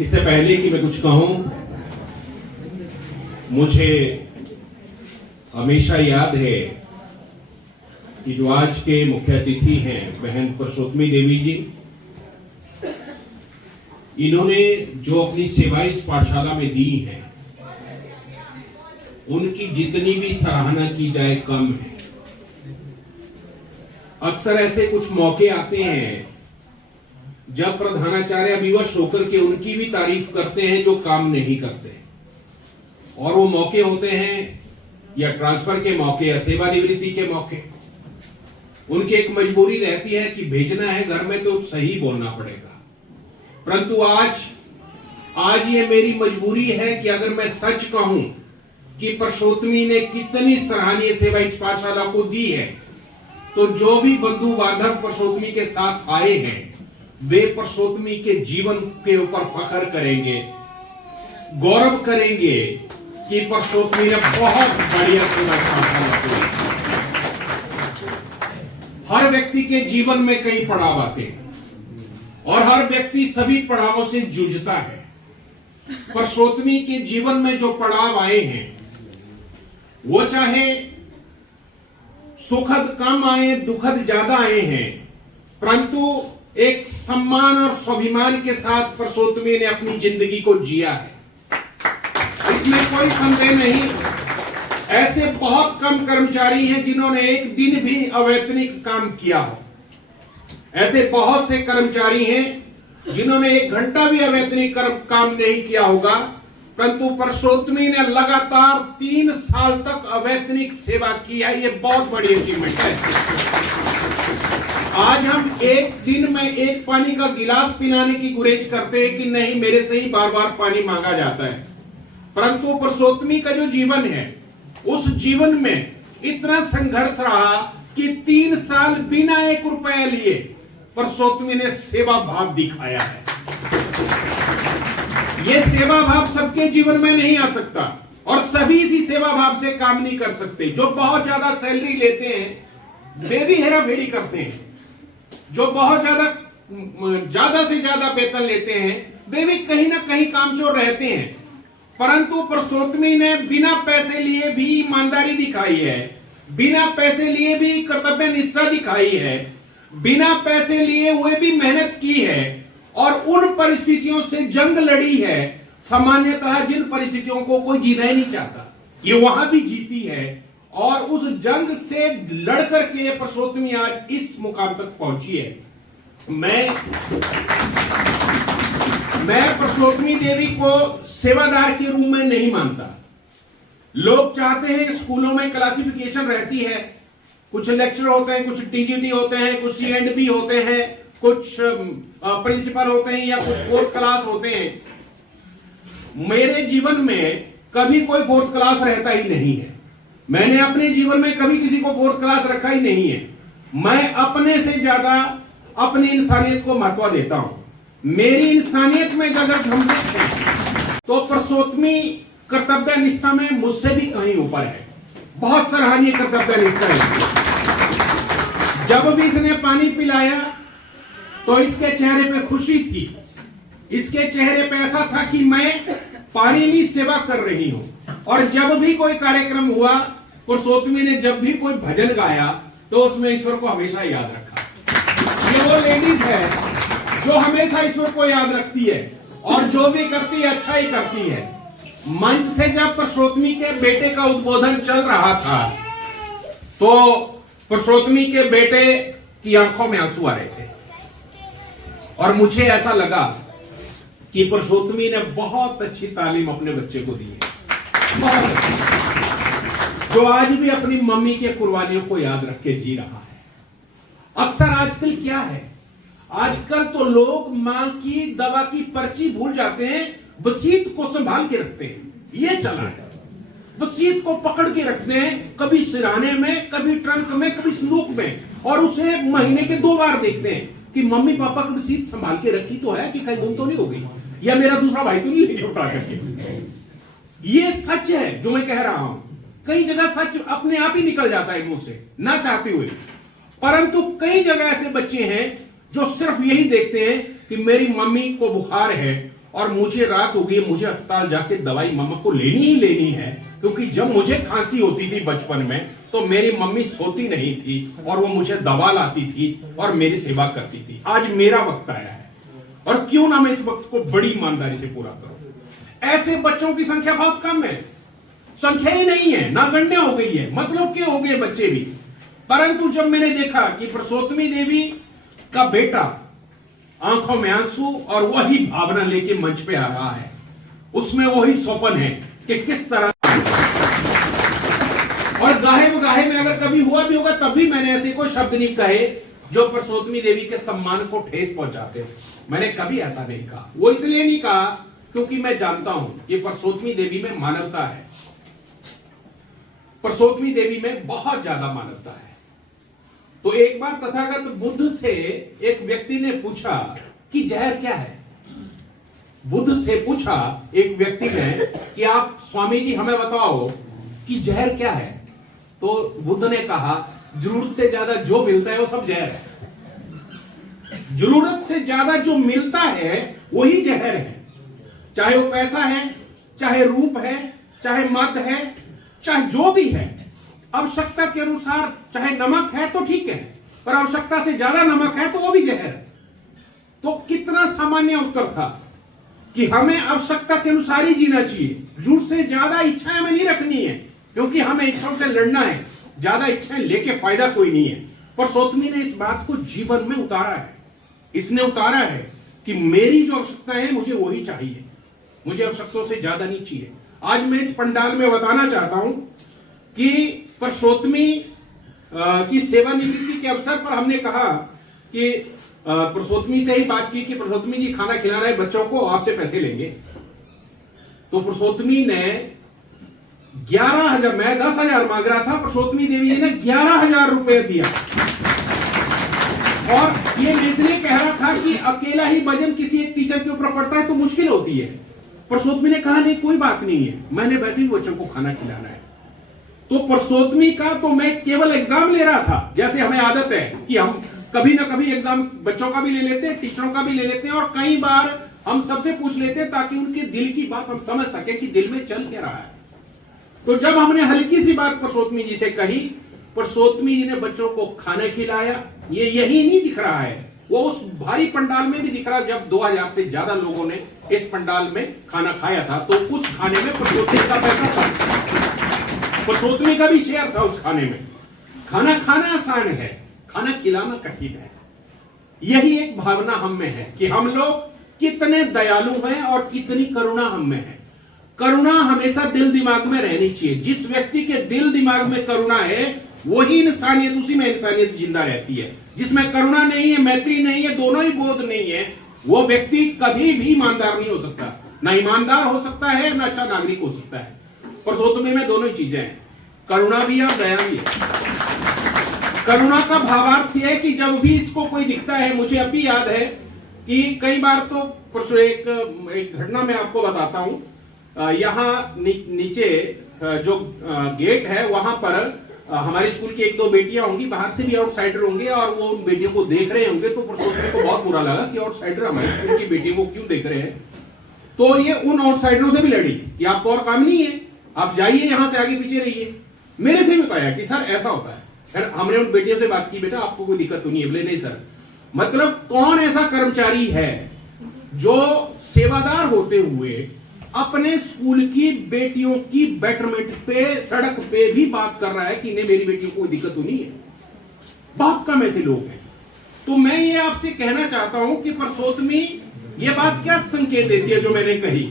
इससे पहले कि मैं कुछ कहूं, मुझे हमेशा याद है कि जो आज के मुख्य अतिथि हैं बहन पुरुषोत्तमी देवी जी, इन्होंने जो अपनी सेवाएं इस पाठशाला में दी हैं, उनकी जितनी भी सराहना की जाए कम है। अक्सर ऐसे कुछ मौके आते हैं जब प्रधानाचार्य विवश होकर के उनकी भी तारीफ करते हैं जो काम नहीं करते, और वो मौके होते हैं या ट्रांसफर के मौके या सेवानिवृत्ति के मौके। उनकी एक मजबूरी रहती है कि भेजना है घर में तो सही बोलना पड़ेगा, परंतु आज ये मेरी मजबूरी है कि अगर मैं सच कहूं कि पुरुषोत्तमी ने कितनी सराहनीय सेवा इस पाठशाला को दी है, तो जो भी बंधु बांधव पुरुषोत्तमी के साथ आए हैं वे पुरुषोत्तमी के जीवन के ऊपर फख्र करेंगे, गौरव करेंगे कि पुरुषोत्तमी ने बहुत बढ़िया सेवा पाठशाला की। हर व्यक्ति के जीवन में कई पड़ाव आते हैं और हर व्यक्ति सभी पड़ावों से जूझता है। पुरुषोत्तमी के जीवन में जो पड़ाव आए हैं वो चाहे सुखद कम आए, दुखद ज्यादा आए हैं, परंतु एक सम्मान और स्वाभिमान के साथ पुरुषोत्तमी ने अपनी जिंदगी को जिया है, इसमें कोई संदेह नहीं। ऐसे बहुत कम कर्मचारी हैं जिन्होंने एक दिन भी अवैतनिक काम किया हो। ऐसे बहुत से कर्मचारी हैं जिन्होंने 1 घंटा भी अवैतनिक काम नहीं किया होगा, परंतु पुरुषोत्तमी ने लगातार 3 साल तक अवैतनिक सेवा की है। ये बहुत बड़ी अचीवमेंट है। आज हम एक दिन में एक पानी का गिलास पिलाने की गुरेज करते हैं कि नहीं, मेरे से ही बार बार पानी मांगा जाता है, परंतु पुरुषोत्तमी का जो जीवन है उस जीवन में इतना संघर्ष रहा कि 3 साल बिना 1 रुपया लिए पुरुषोत्तमी ने सेवा भाव दिखाया है। यह सेवा भाव सबके जीवन में नहीं आ सकता और सभी इसी सेवा भाव से काम नहीं कर सकते। जो बहुत ज्यादा सैलरी लेते हैं वे भी हेरा फेरी करते हैं, जो बहुत ज्यादा से ज्यादा वेतन लेते हैं वे भी कहीं ना कहीं कामचोर रहते हैं, परंतु पुरुषोत्तमी ने बिना पैसे लिए भी ईमानदारी दिखाई है, बिना पैसे लिए भी कर्तव्य निष्ठा दिखाई है, बिना पैसे लिए हुए भी मेहनत की है और उन परिस्थितियों से जंग लड़ी है सामान्यतः जिन परिस्थितियों को कोई जीना ही नहीं चाहता, ये वहां भी जीती है और उस जंग से लड़कर के पुरुषोत्तमी आज इस मुकाम तक पहुंची है। मैं पुरुषोत्तमी देवी को सेवादार के रूप में नहीं मानता। लोग चाहते हैं, स्कूलों में क्लासिफिकेशन रहती है, कुछ लेक्चर होते हैं, कुछ टीजीटी होते हैं, कुछ C&B होते हैं, कुछ प्रिंसिपल होते हैं या कुछ 4th क्लास होते हैं। मेरे जीवन में कभी कोई 4th क्लास रहता ही नहीं है। मैंने अपने जीवन में कभी किसी को 4th क्लास रखा ही नहीं है। मैं अपने से ज्यादा अपनी इंसानियत को महत्व देता हूं। मेरी इंसानियत में अगर हम देखें तो पुरुषोत्तमी कर्तव्य निष्ठा में मुझसे भी कहीं ऊपर है। बहुत सराहनीय कर्तव्य निष्ठा है। जब भी इसने पानी पिलाया तो इसके चेहरे पे खुशी थी, इसके चेहरे पे ऐसा था कि मैं पानी की सेवा कर रही हूं। और जब भी कोई कार्यक्रम हुआ, पुरुषोत्तमी ने जब भी कोई भजन गाया तो उसमें ईश्वर को हमेशा याद रखा। ये वो लेडीज है जो हमेशा ईश्वर को याद रखती है और जो भी करती है अच्छा ही करती है। मंच से जब पुरुषोत्तमी के बेटे का उद्बोधन चल रहा था तो पुरुषोत्तमी के बेटे की आंखों में आंसू आ रहे थे और मुझे ऐसा लगा कि पुरुषोत्तमी ने बहुत अच्छी तालीम अपने बच्चे को दी है, बहुत अच्छी, जो आज भी अपनी मम्मी के कुर्बानियों को याद रख के जी रहा है। अक्सर आजकल क्या है, आजकल तो लोग मां की दवा की पर्ची भूल जाते हैं, वसीयत को संभाल के रखते हैं। ये चला है, वसीयत को पकड़ के रखते हैं, कभी सिराने में, कभी ट्रंक में, कभी संदूक में, और उसे महीने के 2 बार देखते हैं कि मम्मी पापा की वसीयत संभाल के रखी तो है कि कहीं गुम तो नहीं हो गई, या मेरा दूसरा भाई तो नहीं लेके उठा करके। ये सच है जो मैं कह रहा हूं। कई जगह सच अपने आप ही निकल जाता है मुंह से ना चाहते हुए, परंतु कई जगह ऐसे बच्चे हैं जो सिर्फ यही देखते हैं कि मेरी मम्मी को बुखार है और मुझे रात हो गई, मुझे अस्पताल जाके दवाई मम्मा को लेनी ही लेनी है, क्योंकि जब मुझे खांसी होती थी बचपन में तो मेरी मम्मी सोती नहीं थी और वो मुझे दवा लाती थी और मेरी सेवा करती थी। आज मेरा वक्त आया है और क्यों ना मैं इस वक्त को बड़ी ईमानदारी से पूरा करूं। ऐसे बच्चों की संख्या बहुत कम है, संख्या ही नहीं है, नागण्य हो गई है, मतलब के हो गए बच्चे भी। परंतु जब मैंने देखा कि परसोत्तमी देवी का बेटा आंखों में आंसू और वही भावना लेके मंच पे आ रहा है, उसमें वही स्वप्न है कि किस तरह, और गाहे में अगर कभी हुआ भी होगा तब भी मैंने ऐसे कोई शब्द नहीं कहे जो परसोत्तमी देवी के सम्मान को ठेस पहुंचाते हो। मैंने कभी ऐसा नहीं कहा। वो इसलिए नहीं कहा क्योंकि मैं जानता हूं कि परसोत्तमी देवी में मानवता है, परसोत्तमी देवी में बहुत ज्यादा मानवता है। तो एक बार तथागत बुद्ध से एक व्यक्ति ने पूछा कि जहर क्या है। बुद्ध से पूछा एक व्यक्ति ने कि आप स्वामी जी हमें बताओ कि जहर क्या है। तो बुद्ध ने कहा जरूरत से ज्यादा जो मिलता है वो सब जहर है। जरूरत से ज्यादा जो मिलता है वही जहर है, चाहे वो पैसा है, चाहे रूप है, चाहे मद है, चाहे जो भी है। आवश्यकता के अनुसार चाहे नमक है तो ठीक है, पर आवश्यकता से ज्यादा नमक है तो वो भी जहर है। तो कितना सामान्य उत्तर था कि हमें आवश्यकता के अनुसार ही जीना चाहिए, जरूरत से ज्यादा इच्छाएं हमें नहीं रखनी है, क्योंकि हमें इच्छाओं से लड़ना है, ज्यादा इच्छाएं लेके फायदा कोई नहीं है। परसोत्तमी ने इस बात को जीवन में उतारा है। इसने उतारा है कि मेरी जो आवश्यकता है मुझे वही चाहिए, मुझे आवश्यकताओं से ज्यादा नहीं चाहिए। आज मैं इस पंडाल में बताना चाहता हूं कि परसोत्तमी की सेवानिवृत्ति के अवसर पर हमने कहा कि परसोत्तमी से ही बात की कि परसोत्तमी जी खाना खिला रहे बच्चों को, आपसे पैसे लेंगे। तो परसोत्तमी ने 11,000, मैं 10,000 मांग रहा था, परसोत्तमी देवी जी ने 11,000 रुपए दिया। और ये मैं इसलिए कह रहा था कि अकेला ही वजन किसी एक टीचर के ऊपर पड़ता है तो मुश्किल होती है। परसोत्तमी ने कहा नहीं कोई बात नहीं है, मैंने वैसे ही बच्चों को खाना खिलाना है। तो परसोत्तमी का तो मैं केवल एग्जाम ले रहा था, जैसे हमें आदत है कि हम कभी ना कभी एग्जाम बच्चों का भी ले लेते हैं, टीचरों का भी ले लेते हैं, और कई बार हम सबसे पूछ लेते हैं ताकि उनके दिल की बात हम समझ सके कि दिल में चल क्या रहा है। तो जब हमने हल्की सी बात परसोत्तमी जी से कही, परसोत्तमी जी ने बच्चों को खाना खिलाया। ये यही नहीं दिख रहा है, वो उस भारी पंडाल में भी दिख रहा। जब 2000 से ज्यादा लोगों ने इस पंडाल में खाना खाया था तो उस खाने में परसोत्तमी का पैसा था, परसोत्तमी का भी शेयर था उस खाने में। खाना खाना आसान है, खाना खिलाना कठिन है। यही एक भावना हम में है कि हम लोग कितने दयालु हैं और कितनी करुणा हम में है। करुणा हमेशा दिल दिमाग में रहनी चाहिए। जिस व्यक्ति के दिल दिमाग में करुणा है वही इंसानियत, उसी में इंसानियत जिंदा रहती है। जिसमें करुणा नहीं है, मैत्री नहीं है, दोनों ही बोध नहीं है, वो व्यक्ति कभी भी ईमानदार नहीं हो सकता। ना ईमानदार हो सकता है, ना अच्छा नागरिक हो सकता है। परसोत्तमी में दोनों ही चीजें हैं, करुणा भी है और दया भी है। करुणा का भावार्थ यह है कि जब भी इसको कोई दिखता है, मुझे अभी याद है कि कई बार तो परसों एक घटना मैं आपको बताता हूं। यहाँ नीचे जो गेट है वहां पर हमारे स्कूल की 1-2 बेटियां होंगी, बाहर से भी आउटसाइडर होंगे, और वो उन बेटियों को देख रहे होंगे। तो परसोत्तमी को बहुत बुरा लगा कि आउटसाइडर हमारे स्कूल की बेटियों को क्यों देख रहे हैं। तो ये उन आउटसाइडरों से भी लड़ी कि आपको और काम नहीं है, आप जाइए, यहां से आगे पीछे रहिए। मेरे से भी बताया कि सर ऐसा होता है। सर हमने उन बेटियों से बात की, बेटा आपको कोई दिक्कत तो नहीं है? बोले नहीं सर। मतलब कौन ऐसा कर्मचारी है जो सेवादार होते हुए अपने स्कूल की बेटियों की बेटरमेंट पे, सड़क पे भी बात कर रहा है कि नहीं मेरी बेटियों को कोई दिक्कत तो नहीं है? बहुत कम ऐसे लोग हैं। तो मैं ये आपसे कहना चाहता हूं कि परसोत्तमी ये बात क्या संकेत देती है जो मैंने कही,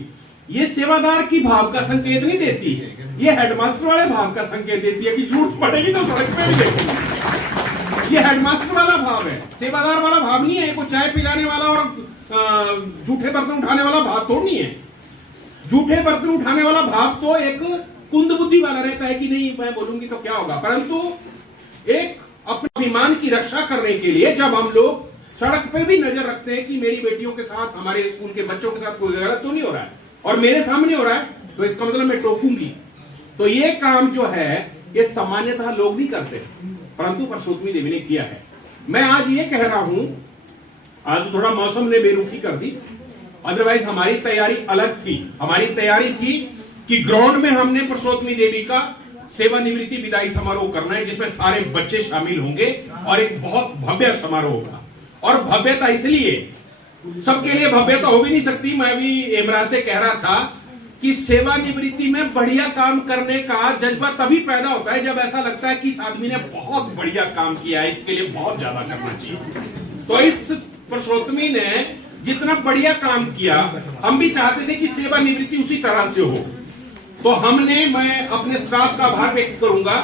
ये सेवादार की भाव का संकेत नहीं देती है, ये हेडमास्टर वाले भाव का संकेत देती है कि झूठ पड़ेगी तो सड़क पे भी देखेंगे। ये हेडमास्टर वाला भाव है, सेवादार वाला भाव नहीं है। कोई चाय पिलाने वाला और झूठे बर्तन उठाने वाला भाव तो नहीं है। झूठे बर्तन उठाने वाला भाव तो एक कुंद बुद्धि वाला रहता है कि नहीं मैं बोलूंगी तो क्या होगा। परंतु एक अपने अभिमान की रक्षा करने के लिए जब हम लोग सड़क पे भी नजर रखते हैं कि मेरी बेटियों के साथ, हमारे स्कूल के बच्चों के साथ कोई गलत तो नहीं हो रहा है और मेरे सामने हो रहा है, तो इसका मतलब मैं टोकूंगी। तो ये काम जो है ये सामान्यतः लोग नहीं करते, परंतु परसोत्तमी देवी ने किया है। मैं आज ये कह रहा हूं, आज थोड़ा मौसम ने बेरुखी कर दी, अदरवाइज हमारी तैयारी अलग थी। हमारी तैयारी थी कि ग्राउंड में हमने पुरुषोत्तमी देवी का सेवानिवृत्ति विदाई समारोह करना है, जिसमें सारे बच्चे शामिल होंगे और एक बहुत भव्य समारोह होगा। और भव्यता इसलिए, सबके लिए भव्यता हो भी नहीं सकती। मैं भी इमरान से कह रहा था कि सेवानिवृत्ति में बढ़िया काम करने का जज्बा तभी पैदा होता है जब ऐसा लगता है कि इस आदमी ने बहुत बढ़िया काम किया है, इसके लिए बहुत ज्यादा करना चाहिए। तो इस पुरुषोत्तमी ने जितना बढ़िया काम किया, हम भी चाहते थे कि सेवानिवृत्ति उसी तरह से हो। तो मैं अपने स्टाफ का आभार व्यक्त करूंगा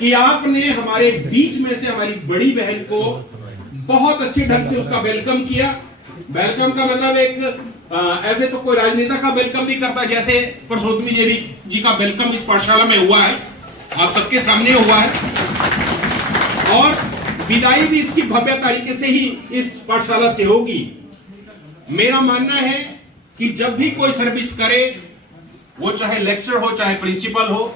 कि आपने हमारे बीच में से हमारी बड़ी बहन को बहुत अच्छे ढंग से उसका वेलकम किया। वेलकम का मतलब एक ऐसे तो कोई राजनेता का वेलकम नहीं करता, जैसे पुरुषोत्तमी देवी जी का वेलकम इस पाठशाला में हुआ है, आप सबके सामने हुआ है। और विदाई भी इसकी भव्य तरीके से ही इस पाठशाला से होगी। मेरा मानना है कि जब भी कोई सर्विस करे, वो चाहे लेक्चर हो, चाहे प्रिंसिपल हो,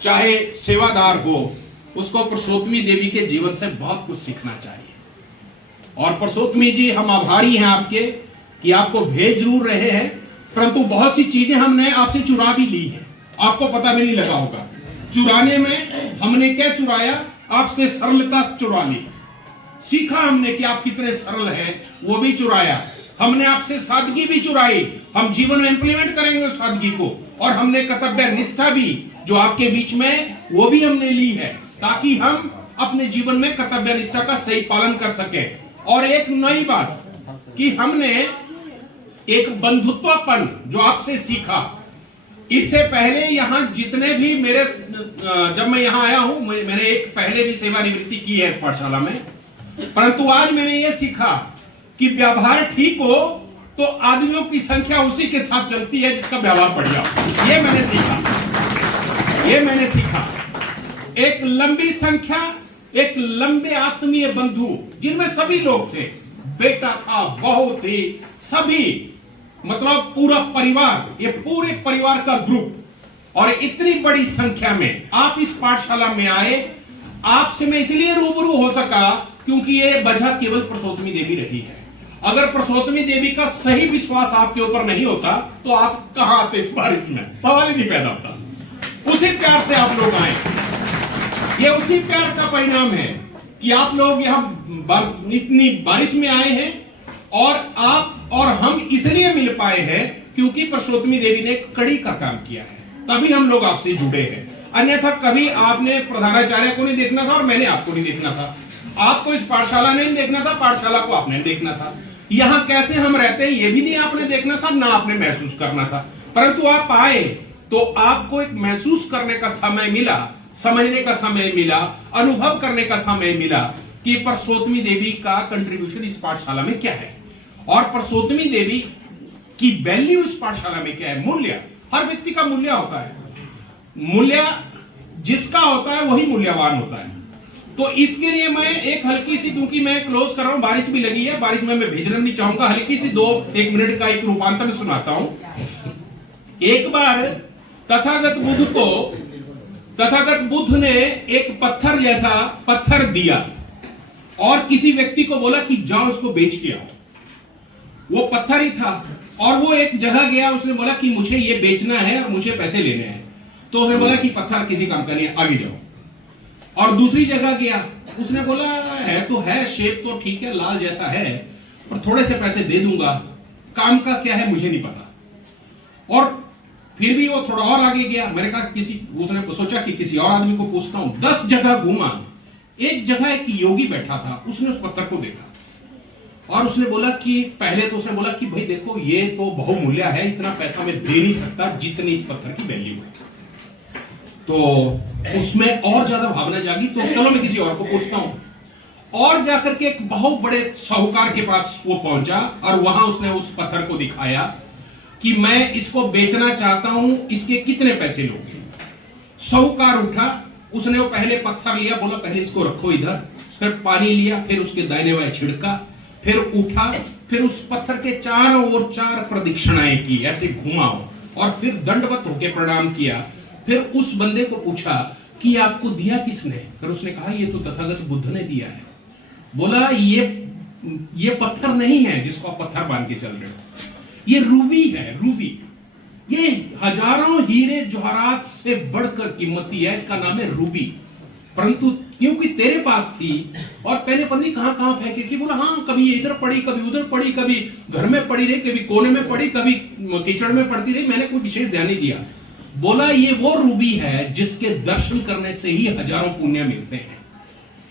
चाहे सेवादार हो, उसको पुरुषोत्तमी देवी के जीवन से बहुत कुछ सीखना चाहिए। और पुरुषोत्तमी जी, हम आभारी हैं आपके कि आपको भेज जरूर रहे हैं, परंतु बहुत सी चीजें हमने आपसे चुरा भी ली हैं, आपको पता भी नहीं लगा होगा। चुराने में हमने क्या चुराया? आपसे सरलता चुरा ली। सीखा हमने कि आप कितने सरल हैं, वो भी चुराया। हमने आपसे सादगी भी चुराई, हम जीवन में इंप्लीमेंट करेंगे उस सादगी को। और हमने कर्तव्य निष्ठा भी जो आपके बीच में, वो भी हमने ली है, ताकि हम अपने जीवन में कर्तव्य निष्ठा का सही पालन कर सके। और एक नई बात कि हमने एक बंधुत्वपन जो आपसे सीखा। इससे पहले यहां जितने भी मेरे, जब मैं यहां आया हूं, मैंने एक पहले भी सेवानिवृत्ति की है इस पाठशाला में, परंतु आज मैंने ये सीखा कि व्यवहार ठीक हो तो आदमियों की संख्या उसी के साथ चलती है जिसका व्यवहार बढ़िया हो। ये मैंने सीखा। एक लंबी संख्या, एक लंबे आत्मीय बंधु, जिनमें सभी लोग थे, बेटा था, बहू थी, सभी, मतलब पूरा परिवार, ये पूरे परिवार का ग्रुप। और इतनी बड़ी संख्या में आप इस पाठशाला में आए। आपसे मैं इसलिए रूबरू हो सका क्योंकि ये वजह केवल पुरुषोत्तमी देवी रही है। अगर पुरुषोत्तमी देवी का सही विश्वास आपके ऊपर नहीं होता तो आप कहां आते इस बारिश में? सवाल ही नहीं पैदा होता। उसी प्यार से आप लोग आए, ये उसी प्यार का परिणाम है कि आप लोग यहां इतनी बारिश में आए हैं। और आप और हम इसलिए मिल पाए हैं क्योंकि पुरुषोत्तमी देवी ने कड़ी का काम किया है, तभी हम लोग आपसे जुड़े हैं। अन्यथा कभी आपने प्रधानाचार्य को नहीं देखना था और मैंने आपको नहीं देखना था। आपको इस पाठशाला ने नहीं देखना था, पाठशाला को आपने देखना था। यहां कैसे हम रहते हैं ये भी नहीं आपने देखना था, ना आपने महसूस करना था। परंतु आप आए तो आपको एक महसूस करने का समय मिला, समझने का समय मिला, अनुभव करने का समय मिला कि पुरुषोत्तमी देवी का कंट्रीब्यूशन इस पाठशाला में क्या है और पुरुषोत्तमी देवी की वैल्यू इस पाठशाला में क्या है। मूल्य, हर व्यक्ति का मूल्य होता है, मूल्य जिसका होता है वही मूल्यवान होता है। तो इसके लिए मैं एक हल्की सी, क्योंकि मैं क्लोज कर रहा हूं, बारिश भी लगी है, बारिश में मैं भेजना नहीं चाहूंगा, हल्की सी 1 मिनट का एक रूपांतर सुनाता हूं। एक बार तथागत बुद्ध ने एक पत्थर जैसा पत्थर दिया और किसी व्यक्ति को बोला कि जाओ उसको बेच के आओ। वो पत्थर ही था और वो एक जगह गया, उसने बोला कि मुझे ये बेचना है और मुझे पैसे लेने हैं। तो उसने बोला कि पत्थर किसी काम का नहीं है, आगे जाओ। और दूसरी जगह गया, उसने बोला है तो है, शेप तो ठीक है, लाल जैसा है, पर थोड़े से पैसे दे दूंगा, काम का क्या है मुझे नहीं पता। और फिर भी वो थोड़ा और आगे गया। मैंने कहा उसने सोचा कि किसी और आदमी को पूछता हूं। 10 जगह घूमा, एक जगह एक योगी बैठा था, उसने उस पत्थर को देखा और उसने बोला कि पहले तो उसने बोला कि भाई देखो ये तो बहुमूल्य है, इतना पैसा मैं दे नहीं सकता जितनी इस पत्थर की वैल्यू है। तो उसमें और ज्यादा भावना जागी, तो चलो मैं किसी और को पूछता हूं। और जाकर के एक बहुत बड़े साहूकार के पास वो पहुंचा और वहां उसने उस पत्थर को दिखाया कि मैं इसको बेचना चाहता हूं, इसके कितने पैसे लोगे। साहूकार उठा, उसने वो पहले पत्थर लिया, बोला पहले इसको रखो इधर, फिर पानी लिया, फिर उसके दाहिने बाएं छिड़का, फिर उठा, फिर उस पत्थर के चारों ओर 4 प्रदक्षिणाएं की, ऐसे घुमाओ, और फिर दंडवत होकर प्रणाम किया। फिर उस बंदे को पूछा कि आपको दिया किसने? फिर उसने कहा ये तो तथागत बुद्ध ने दिया है। बोला ये पत्थर नहीं है जिसको आप पत्थर बांध के चल रहे हो, ये रूबी है, रूबी। ये हजारों हीरे जवाहरात से बढ़कर कीमती है, इसका नाम है रूबी। परंतु क्योंकि तेरे पास थी और तेने पता नहीं कहां कहां फेंकी कि बोला हाँ, कभी ये इधर पड़ी, कभी उधर पड़ी, कभी घर में पड़ी रही, कभी कोने में पड़ी, कभी कीचड़ में पड़ती रही, मैंने कोई विशेष ध्यान नहीं दिया। बोला ये वो रूबी है जिसके दर्शन करने से ही हजारों पुण्य मिलते हैं,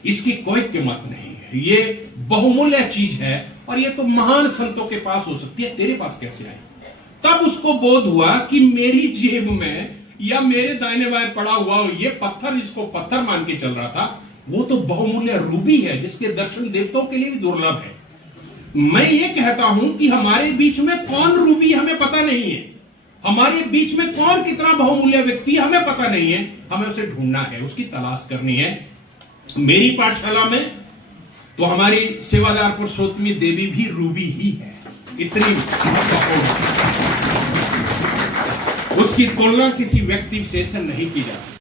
इसकी कोई कीमत नहीं है, ये बहुमूल्य चीज है और ये तो महान संतों के पास हो सकती है, तेरे पास कैसे आई? तब उसको बोध हुआ कि मेरी जेब में या मेरे दाहिने बाएं पड़ा हुआ ये पत्थर, इसको पत्थर मान के चल रहा था, वो तो बहुमूल्य रूबी है जिसके दर्शन देवताओं के लिए भी दुर्लभ है। मैं ये कहता हूं कि हमारे बीच में कौन रूबी हमें पता नहीं है, हमारे बीच में कौन कितना बहुमूल्य व्यक्ति हमें पता नहीं है, हमें उसे ढूंढना है, उसकी तलाश करनी है। मेरी पाठशाला में तो हमारी सेवादार पुरुषोत्तमी देवी भी रूबी ही है, इतनी उसकी तुलना किसी व्यक्ति विशेष से नहीं की जा सकती।